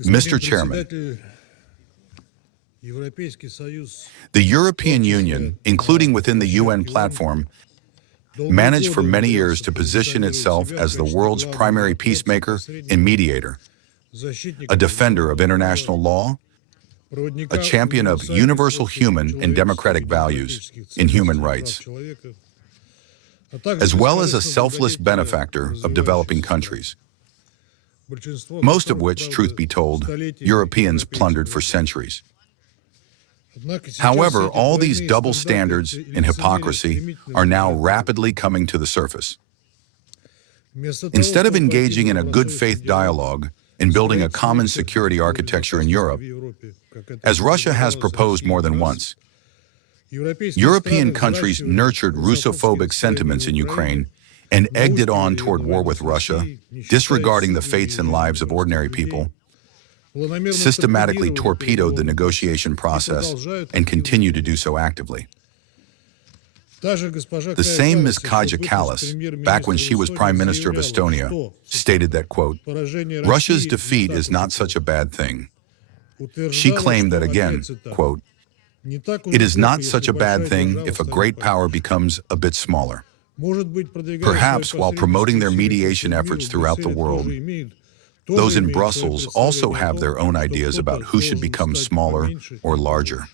Mr. Chairman, the European Union, including within the UN platform, managed for many years to position itself as the world's primary peacemaker and mediator, a defender of international law, a champion of universal human and democratic values in human rights, as well as a selfless benefactor of developing countries, most of which, truth be told, Europeans plundered for centuries. However, all these double standards and hypocrisy are now rapidly coming to the surface. Instead of engaging in a good faith dialogue and building a common security architecture in Europe, as Russia has proposed more than once, European countries nurtured Russophobic sentiments in Ukraine and egged it on toward war with Russia, disregarding the fates and lives of ordinary people, systematically torpedoed the negotiation process and continue to do so actively. The same Ms. Kaja Kallas, back when she was Prime Minister of Estonia, stated that, quote, "Russia's defeat is not such a bad thing." She claimed that again, quote, "It is not such a bad thing if a great power becomes a bit smaller." Perhaps while promoting their mediation efforts throughout the world, those in Brussels also have their own ideas about who should become smaller or larger.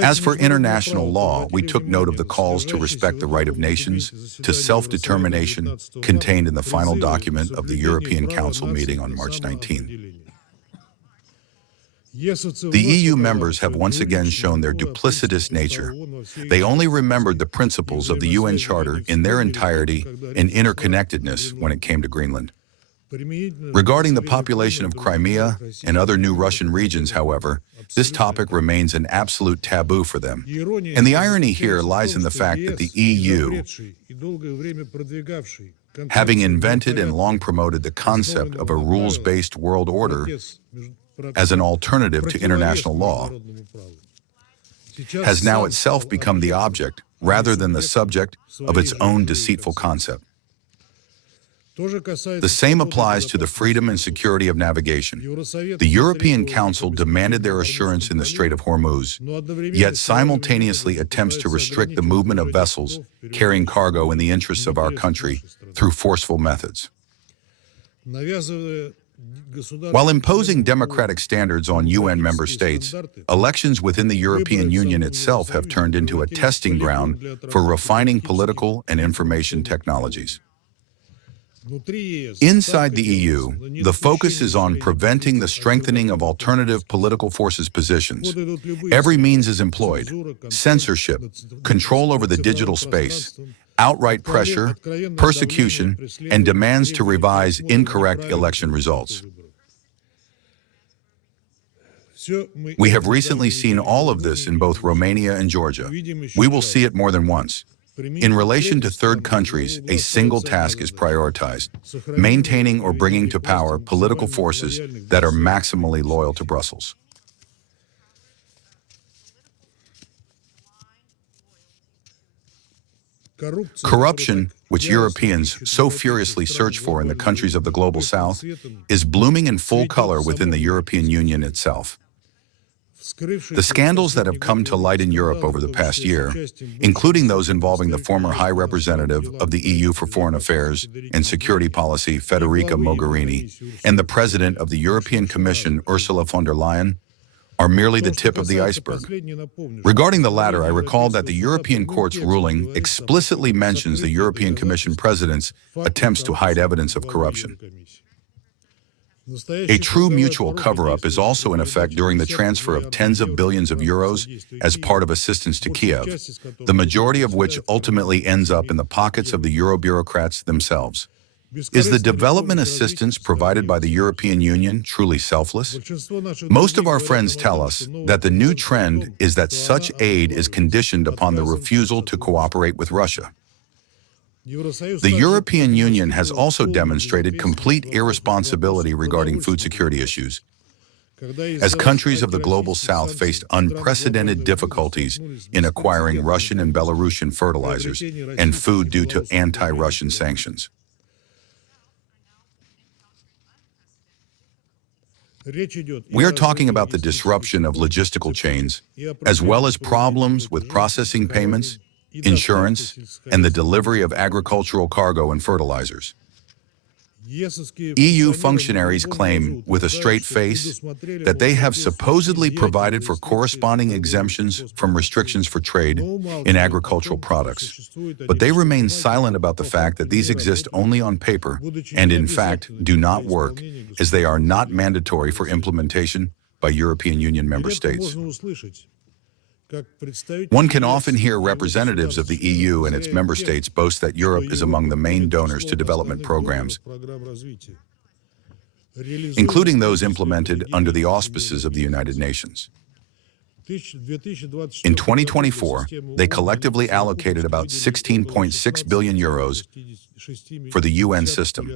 As for international law, we took note of the calls to respect the right of nations to self-determination contained in the final document of the European Council meeting on March 19. The EU members have once again shown their duplicitous nature. They only remembered the principles of the UN Charter in their entirety and interconnectedness when it came to Greenland. Regarding the population of Crimea and other new Russian regions, however, this topic remains an absolute taboo for them. And the irony here lies in the fact that the EU, having invented and long promoted the concept of a rules-based world order as an alternative to international law, has now itself become the object rather than the subject of its own deceitful concept. The same applies to the freedom and security of navigation. The European Council demanded their assurance in the Strait of Hormuz, yet simultaneously attempts to restrict the movement of vessels carrying cargo in the interests of our country through forceful methods. While imposing democratic standards on UN member states, elections within the European Union itself have turned into a testing ground for refining political and information technologies. Inside the EU, the focus is on preventing the strengthening of alternative political forces' positions. Every means is employed: censorship, control over the digital space, outright pressure, persecution, and demands to revise incorrect election results. We have recently seen all of this in both Romania and Georgia. We will see it more than once. In relation to third countries, a single task is prioritized: maintaining or bringing to power political forces that are maximally loyal to Brussels. Corruption, which Europeans so furiously search for in the countries of the Global South, is blooming in full color within the European Union itself. The scandals that have come to light in Europe over the past year, including those involving the former High Representative of the EU for Foreign Affairs and Security Policy, Federica Mogherini, and the President of the European Commission, Ursula von der Leyen, are merely the tip of the iceberg. Regarding the latter, I recall that the European Court's ruling explicitly mentions the European Commission President's attempts to hide evidence of corruption. A true mutual cover-up is also in effect during the transfer of tens of billions of euros as part of assistance to Kiev, the majority of which ultimately ends up in the pockets of the Euro bureaucrats themselves. Is the development assistance provided by the European Union truly selfless? Most of our friends tell us that the new trend is that such aid is conditioned upon the refusal to cooperate with Russia. The European Union has also demonstrated complete irresponsibility regarding food security issues, as countries of the Global South faced unprecedented difficulties in acquiring Russian and Belarusian fertilizers and food due to anti-Russian sanctions. We are talking about the disruption of logistical chains, as well as problems with processing payments, insurance, and the delivery of agricultural cargo and fertilizers. EU functionaries claim, with a straight face, that they have supposedly provided for corresponding exemptions from restrictions for trade in agricultural products, but they remain silent about the fact that these exist only on paper and, in fact, do not work, as they are not mandatory for implementation by European Union member states. One can often hear representatives of the EU and its member states boast that Europe is among the main donors to development programs, including those implemented under the auspices of the United Nations. In 2024, they collectively allocated about 16.6 billion euros for the UN system,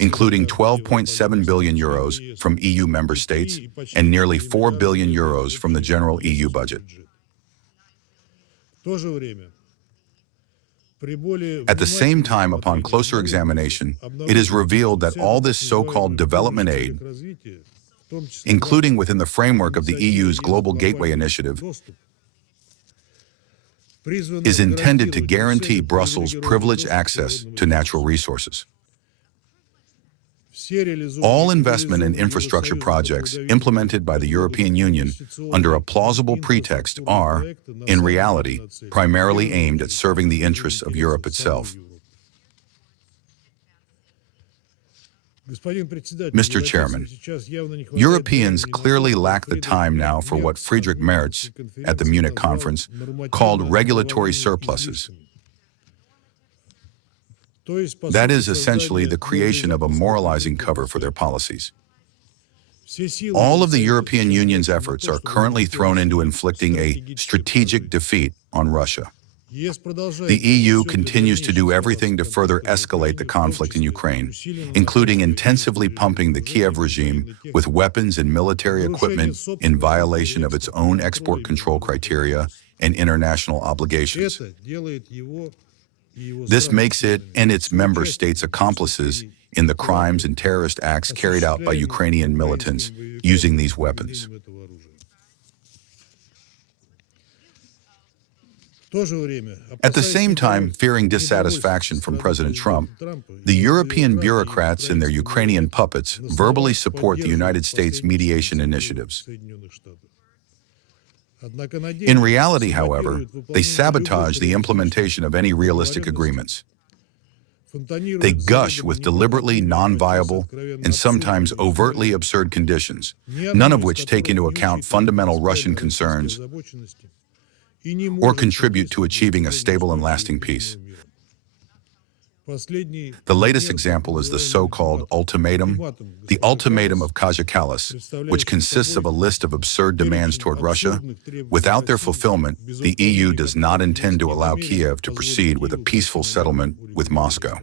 including 12.7 billion euros from EU member states and nearly 4 billion euros from the general EU budget. At the same time, upon closer examination, it is revealed that all this so-called development aid, including within the framework of the EU's Global Gateway Initiative, is intended to guarantee Brussels privileged access to natural resources. All investment in infrastructure projects implemented by the European Union under a plausible pretext are, in reality, primarily aimed at serving the interests of Europe itself. Mr. Chairman, Europeans clearly lack the time now for what Friedrich Merz, at the Munich conference, called regulatory surpluses. That is essentially the creation of a moralizing cover for their policies. All of the European Union's efforts are currently thrown into inflicting a strategic defeat on Russia. The EU continues to do everything to further escalate the conflict in Ukraine, including intensively pumping the Kiev regime with weapons and military equipment in violation of its own export control criteria and international obligations. This makes it and its member states accomplices in the crimes and terrorist acts carried out by Ukrainian militants using these weapons. At the same time, fearing dissatisfaction from President Trump, the European bureaucrats and their Ukrainian puppets verbally support the United States mediation initiatives. In reality, however, they sabotage the implementation of any realistic agreements. They gush with deliberately non-viable and sometimes overtly absurd conditions, none of which take into account fundamental Russian concerns or contribute to achieving a stable and lasting peace. The latest example is the so-called ultimatum, the ultimatum of Kaja Kallas, which consists of a list of absurd demands toward Russia. Without their fulfillment, the EU does not intend to allow Kiev to proceed with a peaceful settlement with Moscow.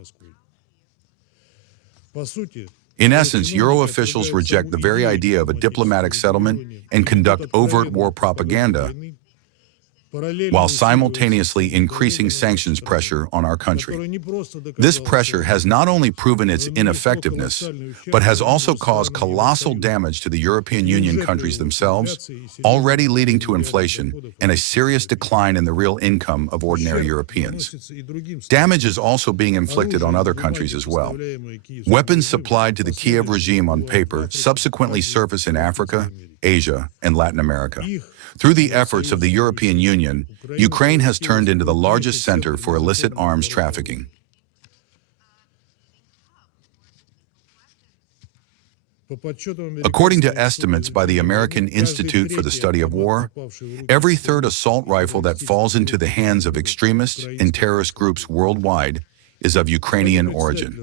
In essence, Euro officials reject the very idea of a diplomatic settlement and conduct overt war propaganda, while simultaneously increasing sanctions pressure on our country. This pressure has not only proven its ineffectiveness, but has also caused colossal damage to the European Union countries themselves, already leading to inflation and a serious decline in the real income of ordinary Europeans. Damage is also being inflicted on other countries as well. Weapons supplied to the Kiev regime on paper subsequently surface in Africa, Asia, and Latin America. Through the efforts of the European Union, Ukraine has turned into the largest center for illicit arms trafficking. According to estimates by the American Institute for the Study of War, every third assault rifle that falls into the hands of extremists and terrorist groups worldwide is of Ukrainian origin.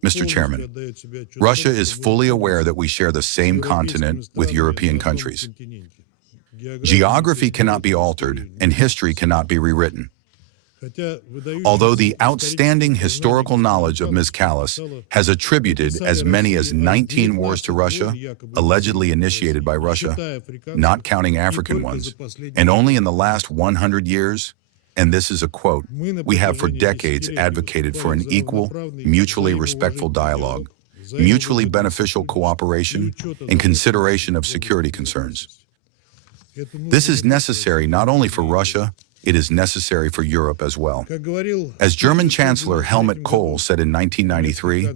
Mr. Chairman, Russia is fully aware that we share the same continent with European countries. Geography cannot be altered, and history cannot be rewritten. Although the outstanding historical knowledge of Ms. Kallas has attributed as many as 19 wars to Russia, allegedly initiated by Russia, not counting African ones, and only in the last 100 years, and this is a quote, "We have for decades advocated for an equal, mutually respectful dialogue mutually beneficial cooperation, and consideration of security concerns. This is necessary not only for Russia, it is necessary for Europe as well. As German Chancellor Helmut Kohl said in 1993,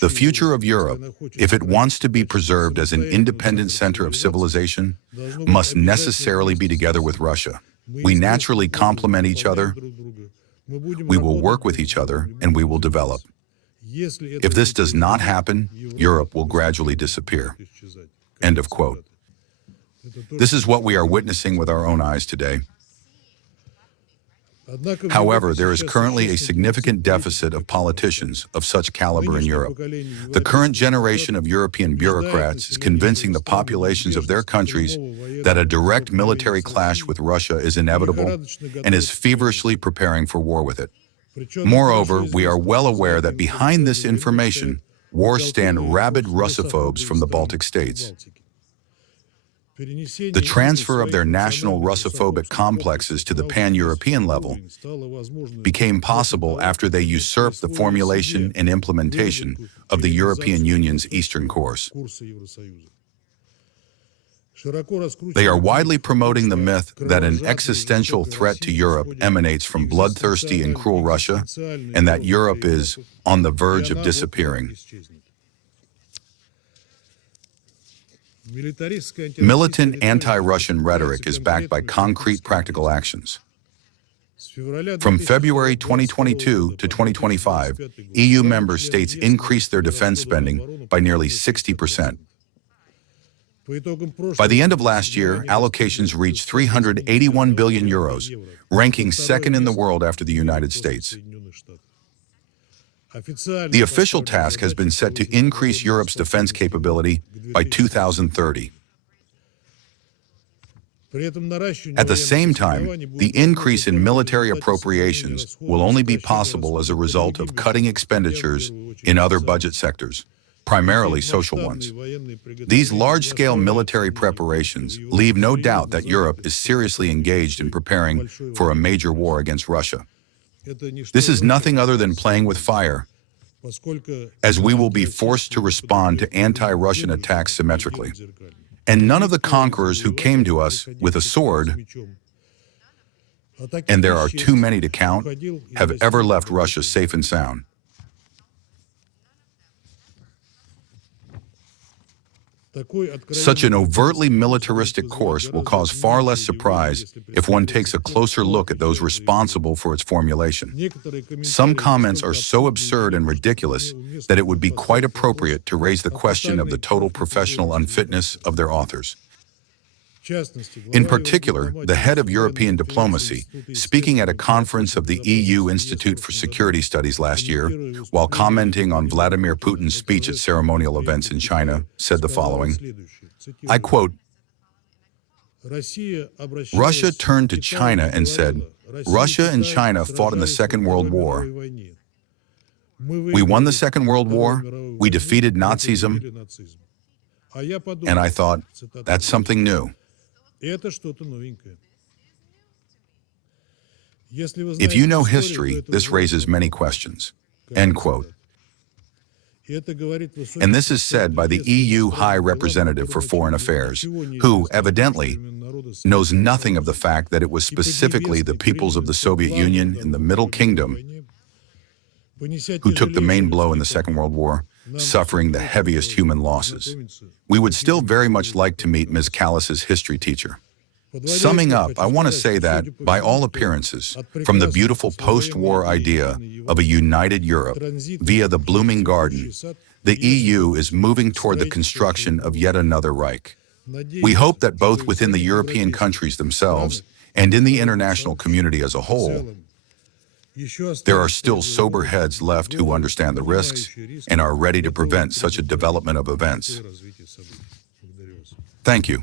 the future of Europe, if it wants to be preserved as an independent center of civilization, must necessarily be together with Russia. We naturally complement each other, we will work with each other, and we will develop. If this does not happen, Europe will gradually disappear. End of quote. This is what we are witnessing with our own eyes today. However, there is currently a significant deficit of politicians of such caliber in Europe. The current generation of European bureaucrats is convincing the populations of their countries that a direct military clash with Russia is inevitable and is feverishly preparing for war with it. Moreover, we are well aware that behind this information, war stand rabid Russophobes from the Baltic states. The transfer of their national Russophobic complexes to the pan-European level became possible after they usurped the formulation and implementation of the European Union's Eastern course. They are widely promoting the myth that an existential threat to Europe emanates from bloodthirsty and cruel Russia, and that Europe is on the verge of disappearing. Militant anti-Russian rhetoric is backed by concrete practical actions. From February 2022 to 2025, EU member states increased their defense spending by nearly 60%. By the end of last year, allocations reached 381 billion euros, ranking second in the world after the United States. The official task has been set to increase Europe's defense capability by 2030. At the same time, the increase in military appropriations will only be possible as a result of cutting expenditures in other budget sectors, primarily social ones. These large-scale military preparations leave no doubt that Europe is seriously engaged in preparing for a major war against Russia. This is nothing other than playing with fire, as we will be forced to respond to anti-Russian attacks symmetrically. And none of the conquerors who came to us with a sword, and there are too many to count, have ever left Russia safe and sound. Such an overtly militaristic course will cause far less surprise if one takes a closer look at those responsible for its formulation. Some comments are so absurd and ridiculous that it would be quite appropriate to raise the question of the total professional unfitness of their authors. In particular, the head of European diplomacy, speaking at a conference of the EU Institute for Security Studies last year, while commenting on Vladimir Putin's speech at ceremonial events in China, said the following, I quote, "Russia turned to China and said, 'Russia and China fought in the Second World War. We won the Second World War, we defeated Nazism,' and I thought, that's something new. If you know history, this raises many questions." End quote. And this is said by the EU High Representative for Foreign Affairs, who, evidently, knows nothing of the fact that it was specifically the peoples of the Soviet Union and the Middle Kingdom who took the main blow in the Second World War, suffering the heaviest human losses. We would still very much like to meet Ms. Kallas's history teacher. Summing up, I want to say that, by all appearances, from the beautiful post-war idea of a united Europe via the blooming garden, the EU is moving toward the construction of yet another Reich. We hope that both within the European countries themselves and in the international community as a whole, there are still sober heads left who understand the risks and are ready to prevent such a development of events. Thank you.